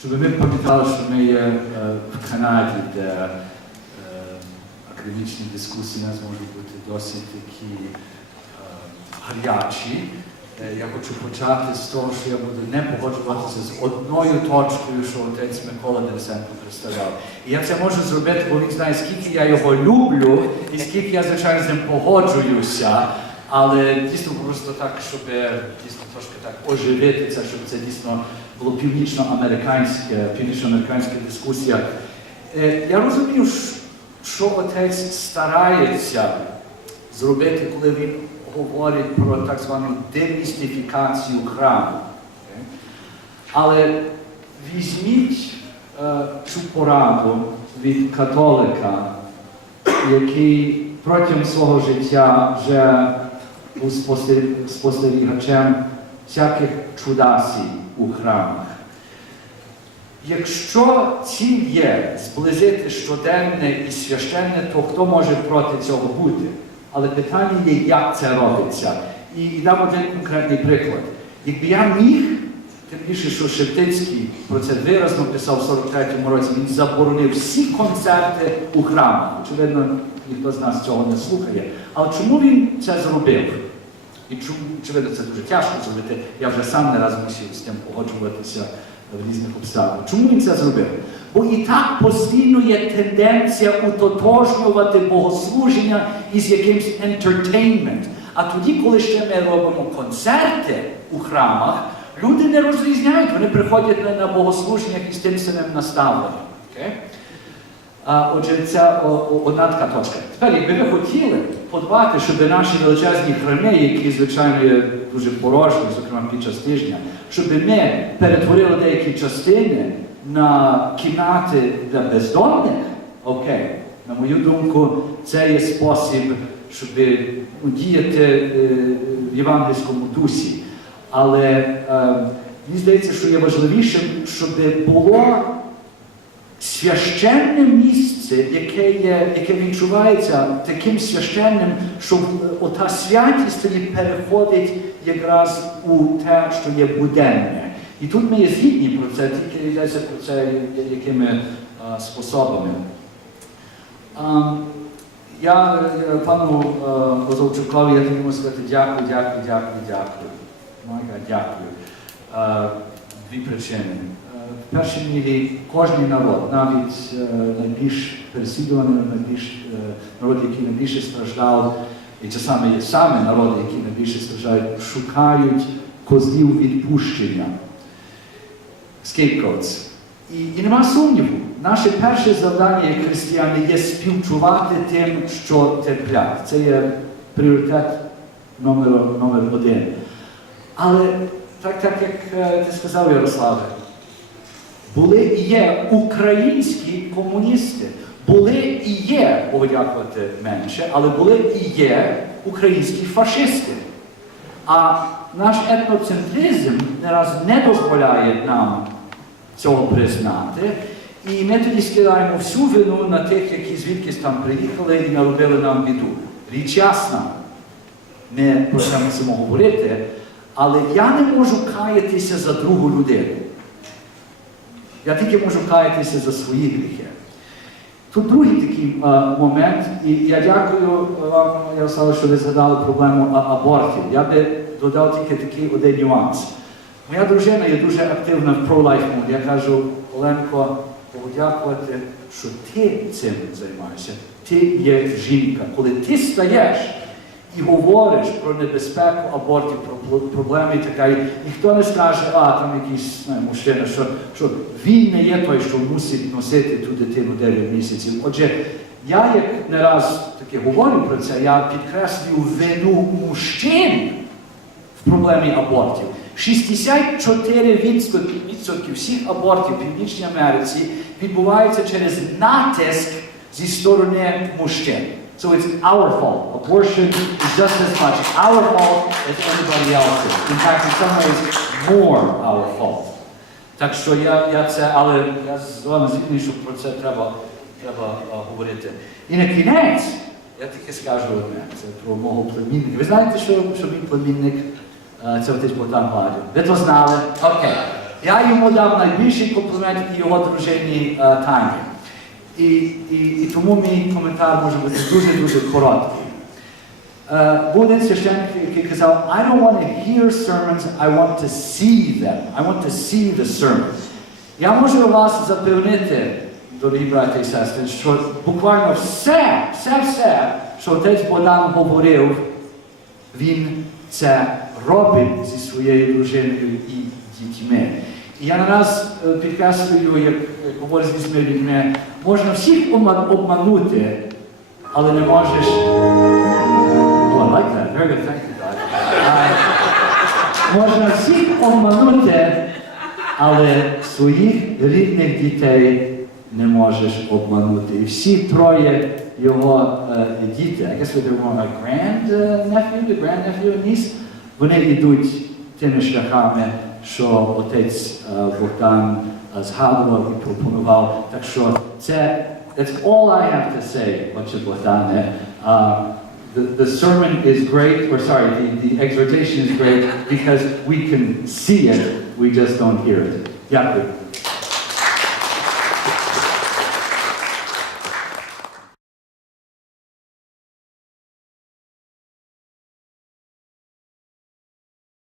щоб ми пам'ятали, що ми є е, в Канаді, де е, академічні дискусії у нас можуть бути досить такі е, гарячі. Я хочу почати з того, що я буду не погоджуватися з одною точкою, що отець Микола Денисенко представляв. І я це можу зробити, бо він знає, скільки я його люблю і скільки я, звичайно, з ним погоджуюся. Але дійсно просто так, щоб дійсно трошки так оживити це, щоб це дійсно було північноамериканське, північноамериканська дискусія. Е, Я розумію, що отець старається зробити, коли він говорить про так звану демістифікацію храму. Але візьміть е, цю пораду від католика, який протягом свого життя вже був спостерігачем всяких чудасій у храмах. Якщо ціль є зблизити щоденне і священне, то хто може проти цього бути? Але питання є, як це робиться. І, дам один конкретний приклад. Якби я міг, тим більше, що Шептицький про це виразно писав в 43-му році, він заборонив всі концерти у храмах. Очевидно, ніхто з нас цього не слухає. Але чому він це зробив? І очевидно, це дуже тяжко зробити. Я вже сам не раз мусив з тим погоджуватися в різних обставинах. Чому він це зробив? Бо і так постійно є тенденція утотожнювати богослуження із якимсь entertainment. А тоді, коли ще ми робимо концерти у храмах, люди не розрізняють, вони приходять на- богослуження із тим самим наставленням. А, отже, це одна така точка. Тепер, якби ви хотіли подбати, щоб наші величезні храми, які, звичайно, є дуже порожні, зокрема під час тижня, щоб ми перетворили деякі частини на кімнати для бездомних, окей, на мою думку, це є спосіб, щоб діяти е, в євангельському дусі. Але е, мені здається, що є важливішим, щоб було священне місце, яке, є, яке відчувається таким священним, що ота святість тоді переходить якраз у те, що є буденне. І тут ми є згідні про це, тільки йдеться про це якими а, способами. А, я е, пану е, я тобі можу сказати дякую, дякую, дякую, дякую. Ну, дякую. Е, Дві причини. В першій мірі кожен народ, навіть е, найбільш переслідуваний, найбільш е, народ, який найбільше страждав, і це саме є саме народи, які найбільше страждають, шукають козлів відпущення. Scapegoats. І, і нема сумніву, наше перше завдання як християни є співчувати тим, що терплять. Це є пріоритет номер, номер один. Але так, так як е, ти сказав, Ярославе, були і є українські комуністи, були і є, Богу дякувати менше, але були і є українські фашисти. А наш етноцентризм не раз не дозволяє нам цього признати. І ми тоді скидаємо всю вину на тих, які звідкись там приїхали і наробили нам біду. Річ ясна, ми про це мусимо говорити, але я не можу каятися за другу людину. Я тільки можу каятися за свої гріхи. Тут другий такий е, момент, і я дякую вам, Ярославе, що ви згадали проблему а- абортів. Я би додав тільки такий один нюанс. Моя дружина є дуже активна в movement. Я кажу, Оленко, подякувати, що ти цим займаєшся. Ти є жінка. Коли ти стаєш і говориш про небезпеку абортів, про проблеми і так далі, ніхто не скаже, а там якийсь знає, мужчина, що, що він не є той, що мусить носити ту дитину 9 місяців. Отже, я як не раз таки говорю про це, я підкреслюю вину мужчин в проблемі абортів. 64% всіх абортів в Північній Америці відбуваються через натиск зі сторони мужчин. So it's our fault. Abortion is just as much our fault as anybody else's. In fact, in some ways, more our fault. Так що я, я це, але я з вами згідний, що про це треба, треба а, говорити. І на кінець, я тільки скажу одне, це про мого племінника. Ви знаєте, що, що мій племінник, а, це отець Богдан Гладів. Ви то знали? Окей. Я йому дав найбільший комплімент і його дружині е, Тані. І, і, і тому мій коментар може бути дуже-дуже короткий. Е, був один священник, який казав, I don't want to hear sermons, I want to see them. I want to see the sermons. Я можу вас запевнити, дорогі браті і сестри, що буквально все, все, все, що отець Богдан говорив, він це робить зі своєю дружиною і дітьми. Я нараз е, підкреслюю, як говорю з вісьми людьми, можна всіх обма- обманути, але не можеш. Oh, I like that. Very good. Thank you, God. А, можна всіх обманути, але своїх рідних дітей не можеш обманути. І всі троє його е, діти, I guess they're more like grand uh, nephew, the grand nephew and niece, вони йдуть тими шляхами, що отець е, Богдан е, згадував і пропонував. Так що це that's all I have to say, отче Богдане. Uh, the, the sermon is great, or sorry, the, the exhortation is great because we can see it, we just don't hear it. Дякую.